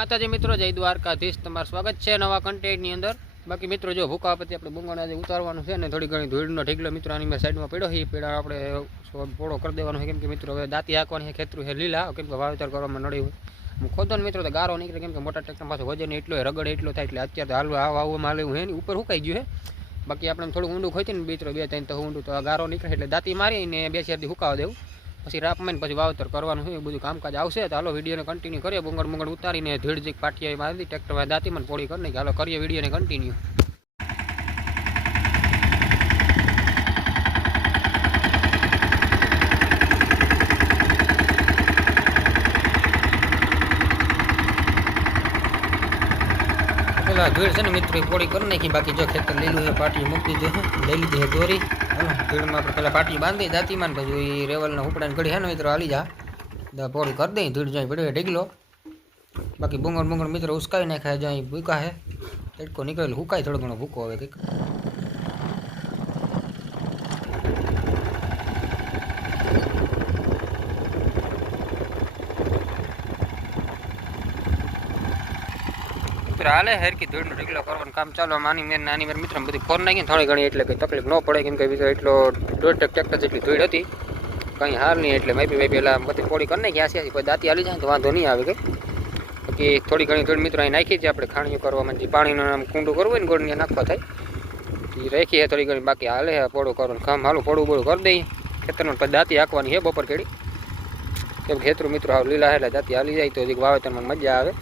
માતાજી મિત્રો, જય દ્વારકાધીશ. તમારું સ્વાગત છે નવા કન્ટેન્ટની અંદર. બાકી મિત્રો જો ભૂકા પછી આપણે બુંગોને આજે ઉતારવાનું છે ને થોડી ઘણી ધૂળનો ઢીકલો મિત્રો આની મેં સાઈડમાં પડ્યો છે. પેડા આપણે પોળો કરી દેવાનો છે, કેમ કે મિત્રો હવે દાંતી હાંકવાની છે. ખેતરું છે લીલા, કેમ કે વાવેતર કરવામાં નડ્યું હું ખોદો ને મિત્રો તો ગારો નીકળે, કેમ કે મોટા ટ્રેક્ટર પાસે વજન એટલો રગડ એટલો થાય એટલે અત્યારે હાલવા આવવામાં લેવું છે ને ઉપર સુકાઈ ગયું છે. બાકી આપણે થોડું ઊંડું ખોતી ને મિત્રો 2-3 તો ઊંડું તો ગારો નીકળે એટલે દાંતી મારીને 2-4 દી સુકાવા દેવું, પછી રાપમાં પછી વાવેતર કરવાનું છે. બધું કામકાજ આવશે તો હાલો વિડીયોને કન્ટિન્યુ કરીએ. બુંગળ ઉતારીને ધીળજીક પાટિયા મારી દી ટ્રેક્ટરમાં દાંતીમાં પોળી કરી નાખી. હાલો કરીએ વિડીયોને કન્ટિન્યુ. ધીળ છે ને મિત્રો પોળી કરી નાખી. બાકી જો ખેતર લીલું છે, પાટી મૂકી દે લઈ લીધી છે દોરી. ધીળમાં આપણે પહેલાં પાટી બાંધી દાંતીમાં, પછી રેવલના ઉપડાને ઘડી છે ને મિત્રો હાલી જા પોળી કરી દઈ. ધીળ જાય પડે ઢીગલો. બાકી બુંગળ મિત્રો ઉસકાવી નાખ્યા જાય ભૂકા છે. તડકો નીકળેલો હુકાય થોડો ઘણો ભૂકો હવે કંઈક. હાલે હેરકી ધૂળનો ઢીકલો કરવાનું કામ ચાલો. નાની મેર મિત્રો બધી ફોર નાખીને થોડી ઘણી એટલે કંઈ તકલીફ ન પડે, કેમ કે એટલો 1.5 ટ્રેક્ટર જેટલી ધૂળ હતી કંઈ હાલ નહીં. એટલે મેં પહેલાં બધી પોળી કરી નાખી આસી પછી દાંતી હાલી જાય તો વાંધો નહીં આવે કંઈ. બાકી થોડી ઘણી ધૂળ મિત્રો અહીં નાખી છે આપણે ખાણીઓ કરવામાં, જે પાણીનું આમ કુંડું કરવું હોય ને ગોળને નાખવા થાય એ રાખીએ થોડી ઘણી. બાકી હાલે પોળું કરવાનું કામ હાલું પોળું કરી દઈએ ખેતરમાં. પછી દાંતી હાંકવાની છે બપોર કેડી, કેમ ખેતરું મિત્રો હાવ લીલા એટલે દાંતી હાલી જાય તો હજી વાવેતરમાં મજા આવે.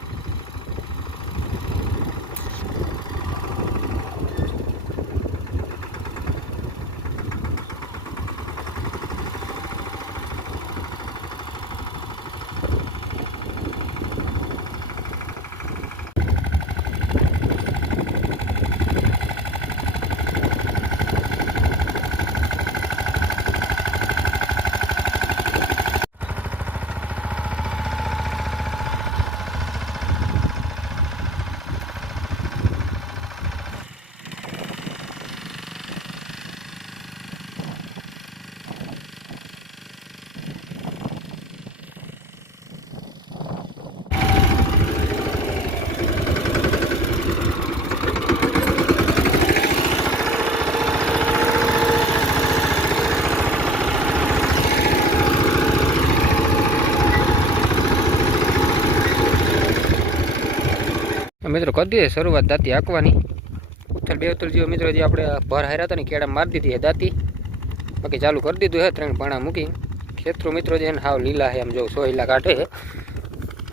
મિત્રો કરી દઈએ શરૂઆત દાંતી હાંકવાની. ઉથલ 2 ઉથલ જેવો મિત્રો જે આપણે ભર હાર્યા હતા ને કેળા મારી દીધી છે દાંતી. બાકી ચાલુ કરી દીધું છે 3 પાણા મૂકી. ખેતરું મિત્રો જે હાવ લીલા છે, એમ જો સોહિલા કાઢે છે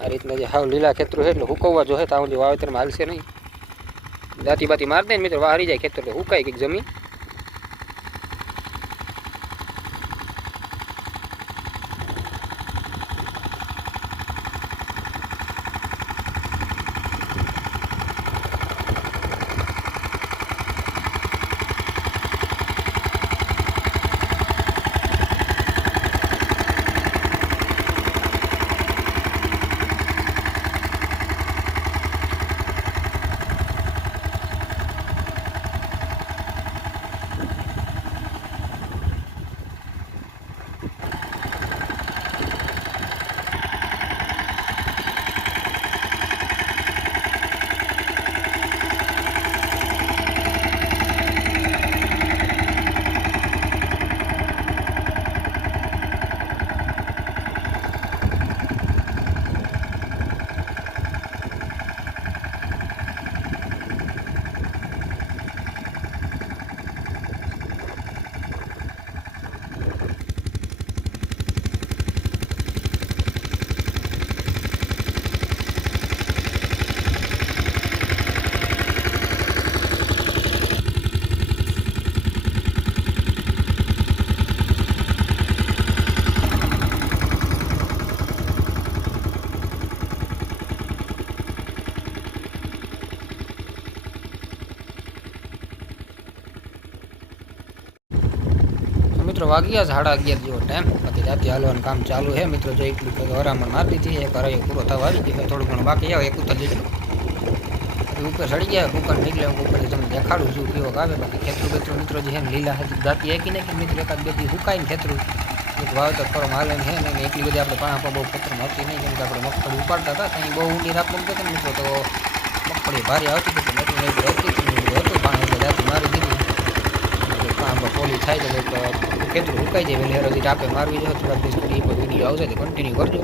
આ રીતના. જે હાવ લીલા ખેતરું છે એટલે હુકવવા જો છે તો જે વાવેતરમાં હાલશે નહીં. દાંતી બાતી મારી દે ને મિત્રો હારી જાય ખેતર, એટલે હુકાય કંઈક જમીન. મિત્રો વાગ્યા 11:30 જેવો ટાઈમ. બાકી જાતે હાલવાનું કામ ચાલુ છે મિત્રો. જો એટલું હરામણ મારી દીધી, એક હરાઈ પૂરો થવા આવી ગયો, થોડું ઘણું બાકી આવે. એક ઉતર જેટલું ઉપર ચડી ગયા, કુકર નીકળે ઉપર તમને દેખાડું છું કેવો આવે. બાકી ખેતરું બેતરું મિત્રો જે છે ને લીલા હજી દાંતી એકી નાખી મિત્રો, 1-2 દી સુકાઈને ખેતરું એક વાવેતર કરવામાં હાલે છે ને એટલી બધી આપણે પાણા પર બહુ ખેતરમાં હતી નહીં, કેમ કે આપણે મગફળી ઉપાડતા હતા ત્યાં બહુ ઊંડી રાખ બનતો હતો ને મિત્રો, તો મગફળી ભારે આવતી હતી, નદી નદી રહેતી હતી, હતું પાણી એટલે જાતી મારી દીધી કામ પોલી થાય છે તો ખેતરું સુકાઈ જાય એટલે હજી ટાપે મારવી જોઈએ. થોડાક દિવસ કરી એ બધું વિડીયો આવશે તો કન્ટિન્યુ કરજો.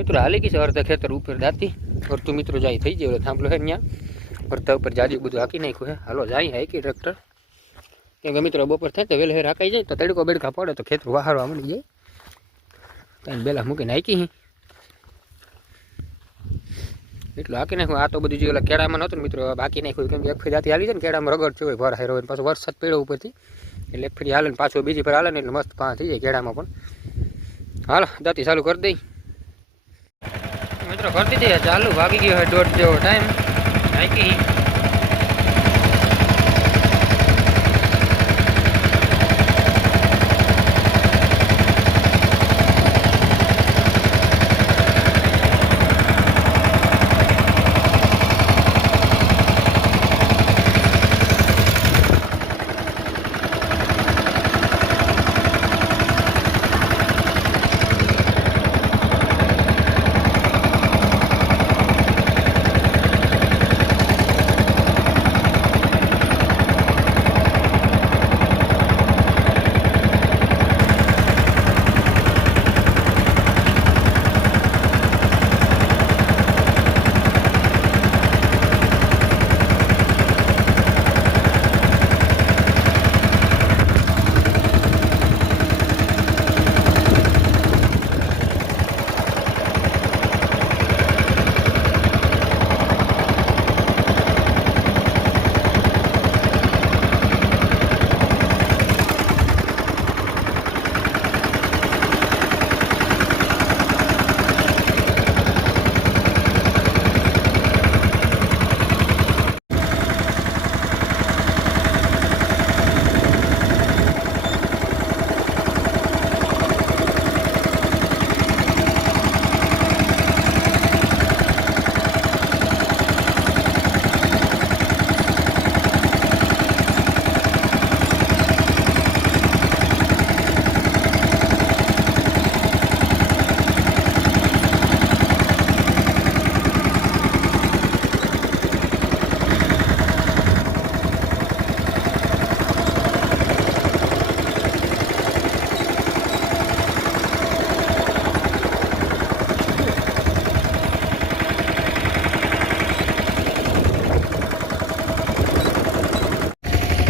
મિત્રો હાલી ગઈ છે અડધા ખેતર ઉપર દાતી અડધું મિત્રો જાય થઈ જાય થાંભલો છે ત્યાં અડધા ઉપર જાજુ બધું હાકી નાખ્યું છે. હાલો જાય હાકી ટ્રેક્ટર, કેમ કે મિત્રો બપોર થાય તો વહેલે હેર હાકાઈ જાય તો તડકો બેડકા પડે તો ખેતર વહારવા મળી જાય. ત્યાં બેલા મૂકીને હાકી એટલું હાકી નાખ્યું. આ તો બધું જે ઓલા કેળામાં નહોતું મિત્રો બાકી નાખ્યું, કેમ કે એક ફરી જાતી હાલી છે ને કેળામાં રગડ થયો હોય ભર હેરો હોય પાછો વરસાદ પડ્યો ઉપરથી એટલે એક ફરી હાલે ને પાછો બીજી ફર હાલે ને એટલે મસ્ત પાં થઈ જાય કેળામાં પણ. હાલો દાતી ચાલુ કરી દઈ મિત્રો, કરી દીધી ચાલુ. ભાગી ગયો હોય 1:30 જેવો ટાઈમ હાકી.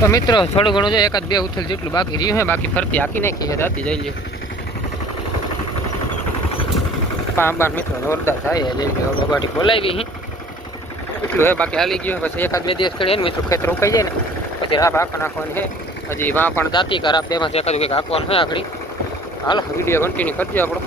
તો મિત્રો થોડું ઘણું છે એકાદ બે ઉથલ જેટલું બાકી રહ્યું છે, બાકી ફરતી હાકી નાખી છે દાતી જઈ લે. પાંચ મિત્રો જોરદાર થાય જઈ લે બાબાટી બોલાવી એટલું હે, બાકી હાલી ગયું. પછી એકાદ બે દિવસ કરીએ ને મિત્રો ખેતર ઉકાઈ જાય ને પછી રાપ આખા નાખવાની છે. હજી વાં પણ દાતી કે રાપ બેમાંથી એકાદ કંઈક હાંકવાનું હોય આગળ. હાલો વિડીયો કન્ટિન્યુ કરજો આપણો.